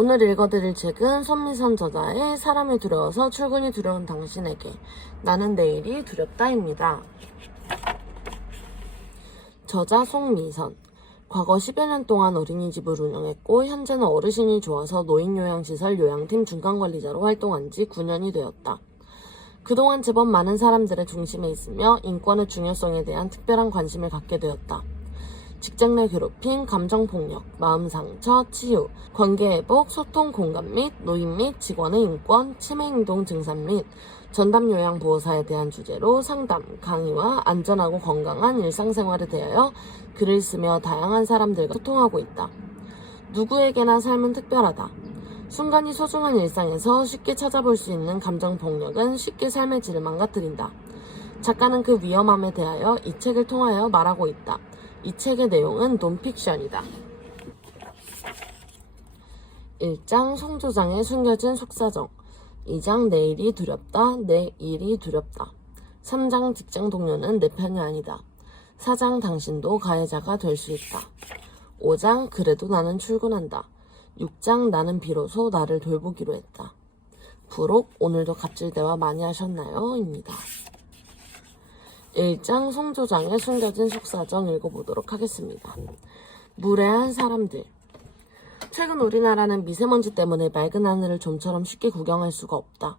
오늘 읽어드릴 책은 손미선 저자의 사람이 두려워서 출근이 두려운 당신에게 나는 내일이 두렵다입니다. 저자 송미선. 과거 10여 년 동안 어린이집을 운영했고 현재는 어르신이 좋아서 노인요양시설 요양팀 중간관리자로 활동한 지 9년이 되었다. 그동안 제법 많은 사람들의 중심에 있으며 인권의 중요성에 대한 특별한 관심을 갖게 되었다. 직장 내 괴롭힘, 감정폭력, 마음상처, 치유, 관계회복, 소통 공감 및 노인 및 직원의 인권, 치매행동 증산 및 전담요양보호사에 대한 주제로 상담, 강의와 안전하고 건강한 일상생활에 대하여 글을 쓰며 다양한 사람들과 소통하고 있다. 누구에게나 삶은 특별하다. 순간이 소중한 일상에서 쉽게 찾아볼 수 있는 감정폭력은 쉽게 삶의 질을 망가뜨린다. 작가는 그 위험함에 대하여 이 책을 통하여 말하고 있다. 이 책의 내용은 논픽션이다. 1장 송조장의 숨겨진 속사정. 2장 내일이 두렵다. 내 일이 두렵다. 3장 직장 동료는 내 편이 아니다. 4장 당신도 가해자가 될 수 있다. 5장 그래도 나는 출근한다. 6장 나는 비로소 나를 돌보기로 했다. 부록 오늘도 갑질대화 많이 하셨나요? 입니다. 1장 송조장의 숨겨진 속사정 읽어보도록 하겠습니다. 무례한 사람들. 최근 우리나라는 미세먼지 때문에 맑은 하늘을 좀처럼 쉽게 구경할 수가 없다.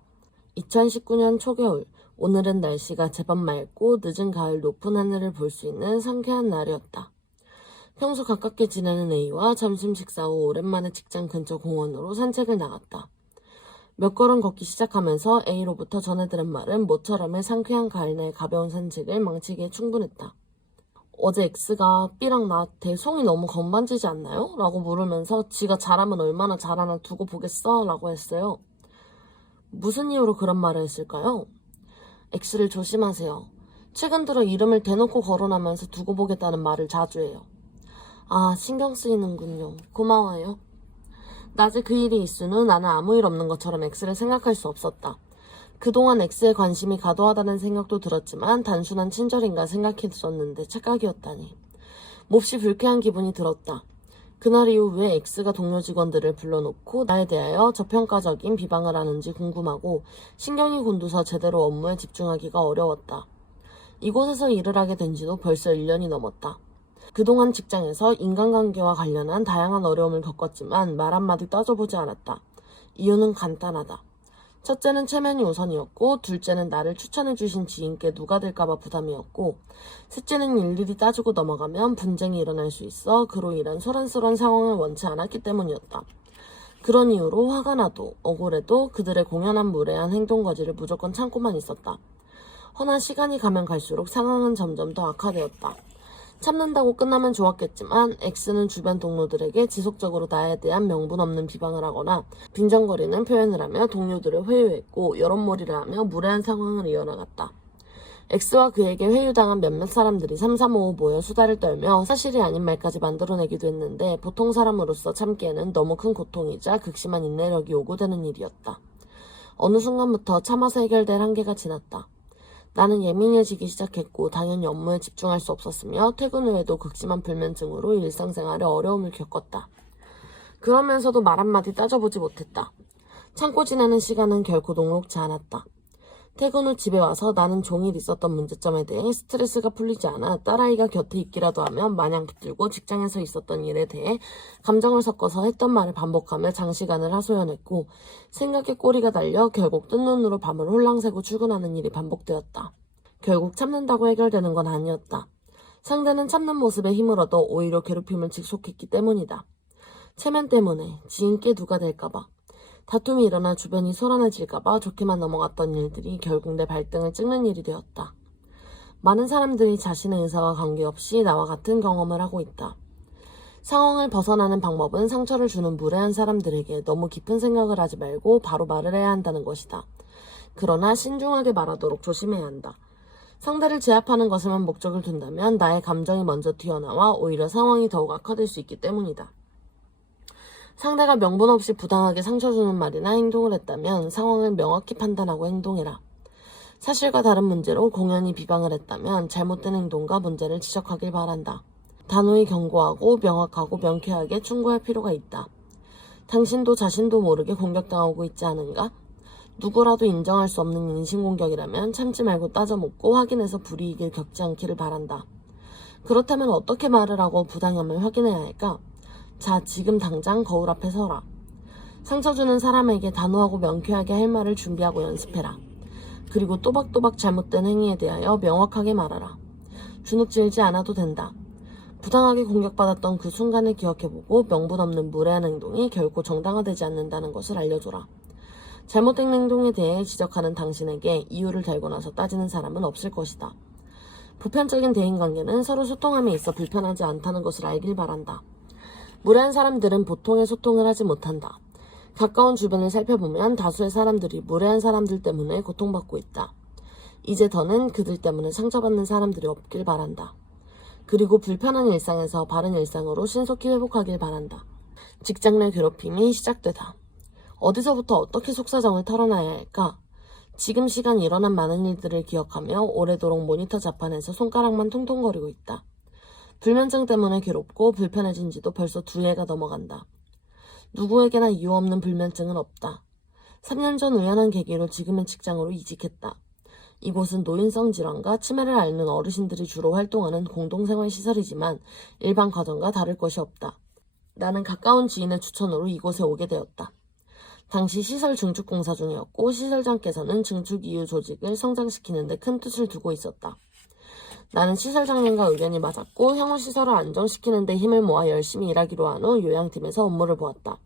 2019년 초겨울, 오늘은 날씨가 제법 맑고 늦은 가을 높은 하늘을 볼 수 있는 상쾌한 날이었다. 평소 가깝게 지내는 A와 점심 식사 후 오랜만에 직장 근처 공원으로 산책을 나갔다. 몇 걸음 걷기 시작하면서 A로부터 전해들은 말은 모처럼의 상쾌한 가을날 가벼운 산책을 망치기에 충분했다. 어제 X가 B랑 나한테 송이 너무 건반지지 않나요? 라고 물으면서 지가 잘하면 얼마나 잘하나 두고 보겠어? 라고 했어요. 무슨 이유로 그런 말을 했을까요? X를 조심하세요. 최근 들어 이름을 대놓고 거론하면서 두고 보겠다는 말을 자주 해요. 아, 신경 쓰이는군요. 고마워요. 낮에 그 일이 있은 후 나는 아무 일 없는 것처럼 X를 생각할 수 없었다. 그동안 X에 관심이 과도하다는 생각도 들었지만 단순한 친절인가 생각했었는데 착각이었다니. 몹시 불쾌한 기분이 들었다. 그날 이후에 X가 동료 직원들을 불러놓고 나에 대하여 저평가적인 비방을 하는지 궁금하고 신경이 곤두서 제대로 업무에 집중하기가 어려웠다. 이곳에서 일을 하게 된 지도 벌써 1년이 넘었다. 그동안 직장에서 인간관계와 관련한 다양한 어려움을 겪었지만 말 한마디 따져보지 않았다. 이유는 간단하다. 첫째는 체면이 우선이었고, 둘째는 나를 추천해주신 지인께 누가 될까봐 부담이었고, 셋째는 일일이 따지고 넘어가면 분쟁이 일어날 수 있어 그로 인한 소란스러운 상황을 원치 않았기 때문이었다. 그런 이유로 화가 나도 억울해도 그들의 공연한 무례한 행동거지를 무조건 참고만 있었다. 허나 시간이 가면 갈수록 상황은 점점 더 악화되었다. 참는다고 끝나면 좋았겠지만 X는 주변 동료들에게 지속적으로 나에 대한 명분 없는 비방을 하거나 빈정거리는 표현을 하며 동료들을 회유했고 여론몰이를 하며 무례한 상황을 이어나갔다. X와 그에게 회유당한 몇몇 사람들이 삼삼오오 모여 수다를 떨며 사실이 아닌 말까지 만들어내기도 했는데 보통 사람으로서 참기에는 너무 큰 고통이자 극심한 인내력이 요구되는 일이었다. 어느 순간부터 참아서 해결될 한계가 지났다. 나는 예민해지기 시작했고 당연히 업무에 집중할 수 없었으며 퇴근 후에도 극심한 불면증으로 일상생활에 어려움을 겪었다. 그러면서도 말 한마디 따져보지 못했다. 참고 지내는 시간은 결코 녹록지 않았다. 퇴근 후 집에 와서 나는 종일 있었던 문제점에 대해 스트레스가 풀리지 않아 딸아이가 곁에 있기라도 하면 마냥 붙들고 직장에서 있었던 일에 대해 감정을 섞어서 했던 말을 반복하며 장시간을 하소연했고 생각에 꼬리가 달려 결국 뜬 눈으로 밤을 홀랑새고 출근하는 일이 반복되었다. 결국 참는다고 해결되는 건 아니었다. 상대는 참는 모습에 힘을 얻어 오히려 괴롭힘을 직속했기 때문이다. 체면 때문에 지인께 누가 될까봐. 다툼이 일어나 주변이 소란해질까봐 좋게만 넘어갔던 일들이 결국 내 발등을 찍는 일이 되었다. 많은 사람들이 자신의 의사와 관계없이 나와 같은 경험을 하고 있다. 상황을 벗어나는 방법은 상처를 주는 무례한 사람들에게 너무 깊은 생각을 하지 말고 바로 말을 해야 한다는 것이다. 그러나 신중하게 말하도록 조심해야 한다. 상대를 제압하는 것에만 목적을 둔다면 나의 감정이 먼저 튀어나와 오히려 상황이 더욱 악화될 수 있기 때문이다. 상대가 명분 없이 부당하게 상처 주는 말이나 행동을 했다면 상황을 명확히 판단하고 행동해라. 사실과 다른 문제로 공연히 비방을 했다면 잘못된 행동과 문제를 지적하길 바란다. 단호히 경고하고 명확하고 명쾌하게 충고할 필요가 있다. 당신도 자신도 모르게 공격당하고 있지 않은가? 누구라도 인정할 수 없는 인신공격이라면 참지 말고 따져먹고 확인해서 불이익을 겪지 않기를 바란다. 그렇다면 어떻게 말을 하고 부당함을 확인해야 할까? 자, 지금 당장 거울 앞에 서라. 상처 주는 사람에게 단호하고 명쾌하게 할 말을 준비하고 연습해라. 그리고 또박또박 잘못된 행위에 대하여 명확하게 말하라. 주눅질지 않아도 된다. 부당하게 공격받았던 그 순간을 기억해보고 명분 없는 무례한 행동이 결코 정당화되지 않는다는 것을 알려줘라. 잘못된 행동에 대해 지적하는 당신에게 이유를 달고 나서 따지는 사람은 없을 것이다. 보편적인 대인관계는 서로 소통함에 있어 불편하지 않다는 것을 알길 바란다. 무례한 사람들은 보통의 소통을 하지 못한다. 가까운 주변을 살펴보면 다수의 사람들이 무례한 사람들 때문에 고통받고 있다. 이제 더는 그들 때문에 상처받는 사람들이 없길 바란다. 그리고 불편한 일상에서 바른 일상으로 신속히 회복하길 바란다. 직장 내 괴롭힘이 시작되다. 어디서부터 어떻게 속사정을 털어놔야 할까? 지금 시간 일어난 많은 일들을 기억하며 오래도록 모니터 자판에서 손가락만 통통거리고 있다. 불면증 때문에 괴롭고 불편해진 지도 벌써 2해가 넘어간다. 누구에게나 이유 없는 불면증은 없다. 3년 전 우연한 계기로 지금의 직장으로 이직했다. 이곳은 노인성 질환과 치매를 앓는 어르신들이 주로 활동하는 공동생활시설이지만 일반 가정과 다를 것이 없다. 나는 가까운 지인의 추천으로 이곳에 오게 되었다. 당시 시설 증축 공사 중이었고 시설장께서는 증축 이후 조직을 성장시키는 데 큰 뜻을 두고 있었다. 나는 시설장님과 의견이 맞았고 향후 시설을 안정시키는 데 힘을 모아 열심히 일하기로 한 후 요양팀에서 업무를 보았다.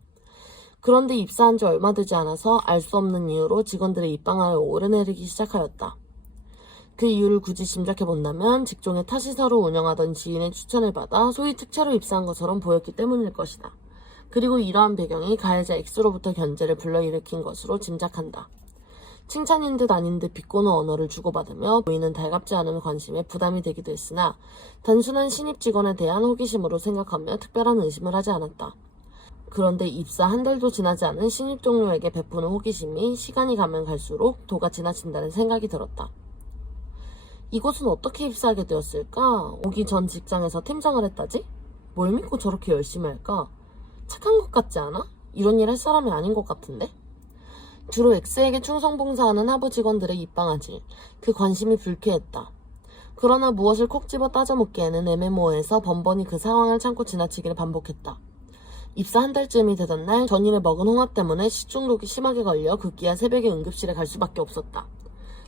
그런데 입사한 지 얼마 되지 않아서 알 수 없는 이유로 직원들의 입방아를 오르내리기 시작하였다. 그 이유를 굳이 짐작해본다면 직종의 타 시설을 운영하던 지인의 추천을 받아 소위 특채로 입사한 것처럼 보였기 때문일 것이다. 그리고 이러한 배경이 가해자 X로부터 견제를 불러일으킨 것으로 짐작한다. 칭찬인 듯 아닌 듯 비꼬는 언어를 주고받으며 보이는 달갑지 않은 관심에 부담이 되기도 했으나 단순한 신입 직원에 대한 호기심으로 생각하며 특별한 의심을 하지 않았다. 그런데 입사 한 달도 지나지 않은 신입 동료에게 베푸는 호기심이 시간이 가면 갈수록 도가 지나친다는 생각이 들었다. 이곳은 어떻게 입사하게 되었을까? 오기 전 직장에서 팀장을 했다지? 뭘 믿고 저렇게 열심히 할까? 착한 것 같지 않아? 이런 일 할 사람이 아닌 것 같은데? 주로 X에게 충성봉사하는 하부 직원들의 입방아지. 그 관심이 불쾌했다. 그러나 무엇을 콕 집어 따져묻기에는 애매모호해서 번번이 그 상황을 참고 지나치기를 반복했다. 입사 한 달쯤이 되던 날 전일에 먹은 홍합 때문에 식중독이 심하게 걸려 급기야 새벽에 응급실에 갈 수밖에 없었다.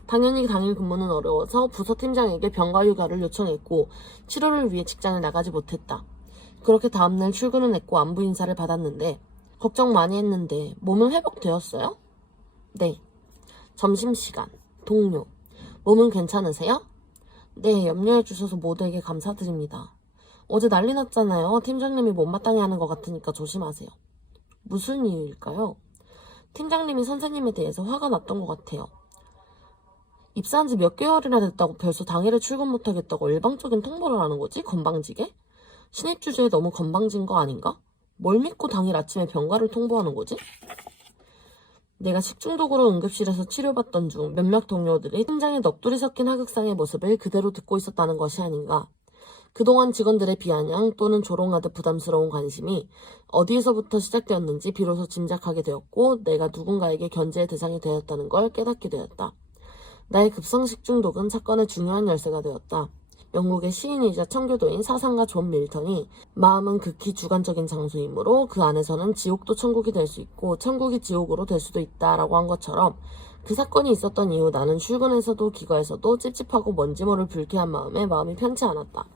당연히 당일 근무는 어려워서 부서팀장에게 병가휴가를 요청했고 치료를 위해 직장을 나가지 못했다. 그렇게 다음날 출근을 했고 안부 인사를 받았는데 걱정 많이 했는데 몸은 회복되었어요? 네. 점심시간. 동료. 몸은 괜찮으세요? 네, 염려해 주셔서 모두에게 감사드립니다. 어제 난리 났잖아요. 팀장님이 못마땅해 하는 것 같으니까 조심하세요. 무슨 이유일까요? 팀장님이 선생님에 대해서 화가 났던 것 같아요. 입사한 지 몇 개월이나 됐다고 벌써 당일에 출근 못하겠다고 일방적인 통보를 하는 거지? 건방지게? 신입 주제에 너무 건방진 거 아닌가? 뭘 믿고 당일 아침에 병가를 통보하는 거지? 내가 식중독으로 응급실에서 치료받던 중 몇몇 동료들이 팀장의 넋두리 섞인 하극상의 모습을 그대로 듣고 있었다는 것이 아닌가. 그동안 직원들의 비아냥 또는 조롱하듯 부담스러운 관심이 어디에서부터 시작되었는지 비로소 짐작하게 되었고 내가 누군가에게 견제의 대상이 되었다는 걸 깨닫게 되었다. 나의 급성 식중독은 사건의 중요한 열쇠가 되었다. 영국의 시인이자 청교도인 사상가 존 밀턴이 마음은 극히 주관적인 장소이므로 그 안에서는 지옥도 천국이 될 수 있고 천국이 지옥으로 될 수도 있다라고 한 것처럼 그 사건이 있었던 이후 나는 출근에서도 기가에서도 찝찝하고 먼지 모를 불쾌한 마음에 마음이 편치 않았다.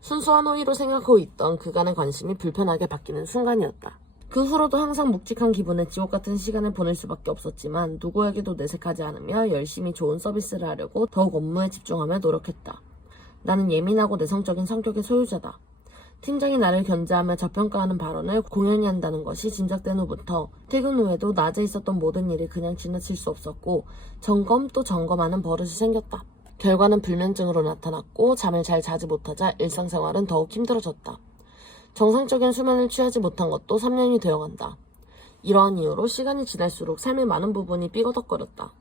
순수한 호의로 생각하고 있던 그간의 관심이 불편하게 바뀌는 순간이었다. 그 후로도 항상 묵직한 기분에 지옥 같은 시간을 보낼 수밖에 없었지만 누구에게도 내색하지 않으며 열심히 좋은 서비스를 하려고 더욱 업무에 집중하며 노력했다. 나는 예민하고 내성적인 성격의 소유자다. 팀장이 나를 견제하며 저평가하는 발언을 공연히 한다는 것이 짐작된 후부터 퇴근 후에도 낮에 있었던 모든 일이 그냥 지나칠 수 없었고 점검 또 점검하는 버릇이 생겼다. 결과는 불면증으로 나타났고 잠을 잘 자지 못하자 일상생활은 더욱 힘들어졌다. 정상적인 수면을 취하지 못한 것도 3년이 되어간다. 이러한 이유로 시간이 지날수록 삶의 많은 부분이 삐거덕거렸다.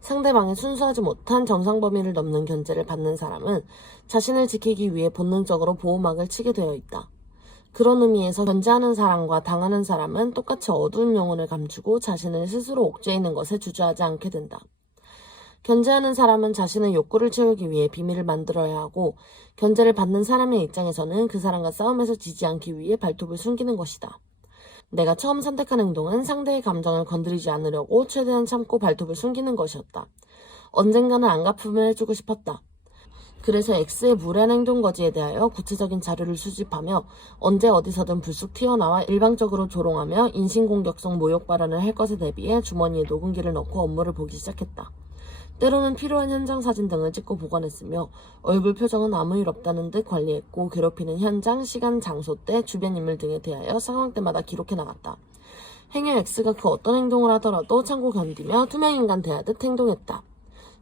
상대방의 순수하지 못한 정상 범위를 넘는 견제를 받는 사람은 자신을 지키기 위해 본능적으로 보호막을 치게 되어 있다. 그런 의미에서 견제하는 사람과 당하는 사람은 똑같이 어두운 영혼을 감추고 자신을 스스로 옥죄해 있는 것에 주저하지 않게 된다. 견제하는 사람은 자신의 욕구를 채우기 위해 비밀을 만들어야 하고, 견제를 받는 사람의 입장에서는 그 사람과 싸움에서 지지 않기 위해 발톱을 숨기는 것이다. 내가 처음 선택한 행동은 상대의 감정을 건드리지 않으려고 최대한 참고 발톱을 숨기는 것이었다. 언젠가는 안갚음을 해주고 싶었다. 그래서 X의 무례한 행동 거지에 대하여 구체적인 자료를 수집하며 언제 어디서든 불쑥 튀어나와 일방적으로 조롱하며 인신공격성 모욕 발언을 할 것에 대비해 주머니에 녹음기를 넣고 업무를 보기 시작했다. 때로는 필요한 현장 사진 등을 찍고 보관했으며 얼굴 표정은 아무 일 없다는 듯 관리했고 괴롭히는 현장, 시간, 장소 때 주변 인물 등에 대하여 상황 때마다 기록해 나갔다. 행여 X가 그 어떤 행동을 하더라도 참고 견디며 투명인간 대하듯 행동했다.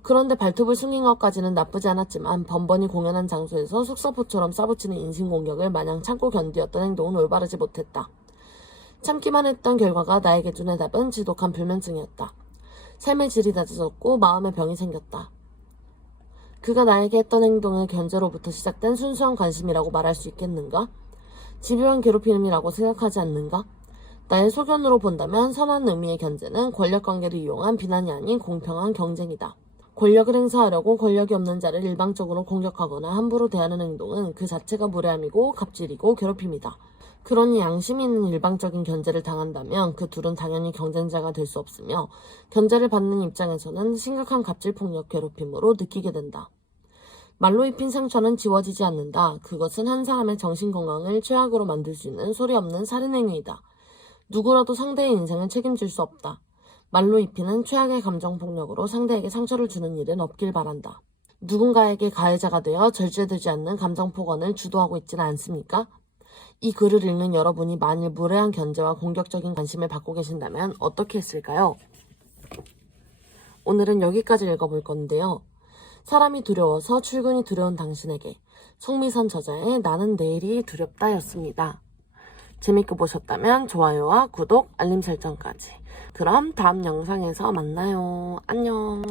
그런데 발톱을 숨긴 것까지는 나쁘지 않았지만 번번이 공연한 장소에서 속사포처럼 싸붙이는 인신공격을 마냥 참고 견디었던 행동은 올바르지 못했다. 참기만 했던 결과가 나에게 준 해답은 지독한 불면증이었다. 삶의 질이 낮아졌고 마음의 병이 생겼다. 그가 나에게 했던 행동은 견제로부터 시작된 순수한 관심이라고 말할 수 있겠는가? 집요한 괴롭힘이라고 생각하지 않는가? 나의 소견으로 본다면 선한 의미의 견제는 권력관계를 이용한 비난이 아닌 공평한 경쟁이다. 권력을 행사하려고 권력이 없는 자를 일방적으로 공격하거나 함부로 대하는 행동은 그 자체가 무례함이고 갑질이고 괴롭힘이다. 그러니 양심 있는 일방적인 견제를 당한다면 그 둘은 당연히 경쟁자가 될 수 없으며 견제를 받는 입장에서는 심각한 갑질폭력 괴롭힘으로 느끼게 된다. 말로 입힌 상처는 지워지지 않는다. 그것은 한 사람의 정신건강을 최악으로 만들 수 있는 소리 없는 살인행위이다. 누구라도 상대의 인생을 책임질 수 없다. 말로 입히는 최악의 감정폭력으로 상대에게 상처를 주는 일은 없길 바란다. 누군가에게 가해자가 되어 절제되지 않는 감정폭언을 주도하고 있지는 않습니까? 이 글을 읽는 여러분이 만일 무례한 견제와 공격적인 관심을 받고 계신다면 어떻게 했을까요? 오늘은 여기까지 읽어볼 건데요. 사람이 두려워서 출근이 두려운 당신에게, 송미선 저자의 나는 내일이 두렵다 였습니다. 재밌게 보셨다면 좋아요와 구독, 알림 설정까지. 그럼 다음 영상에서 만나요. 안녕.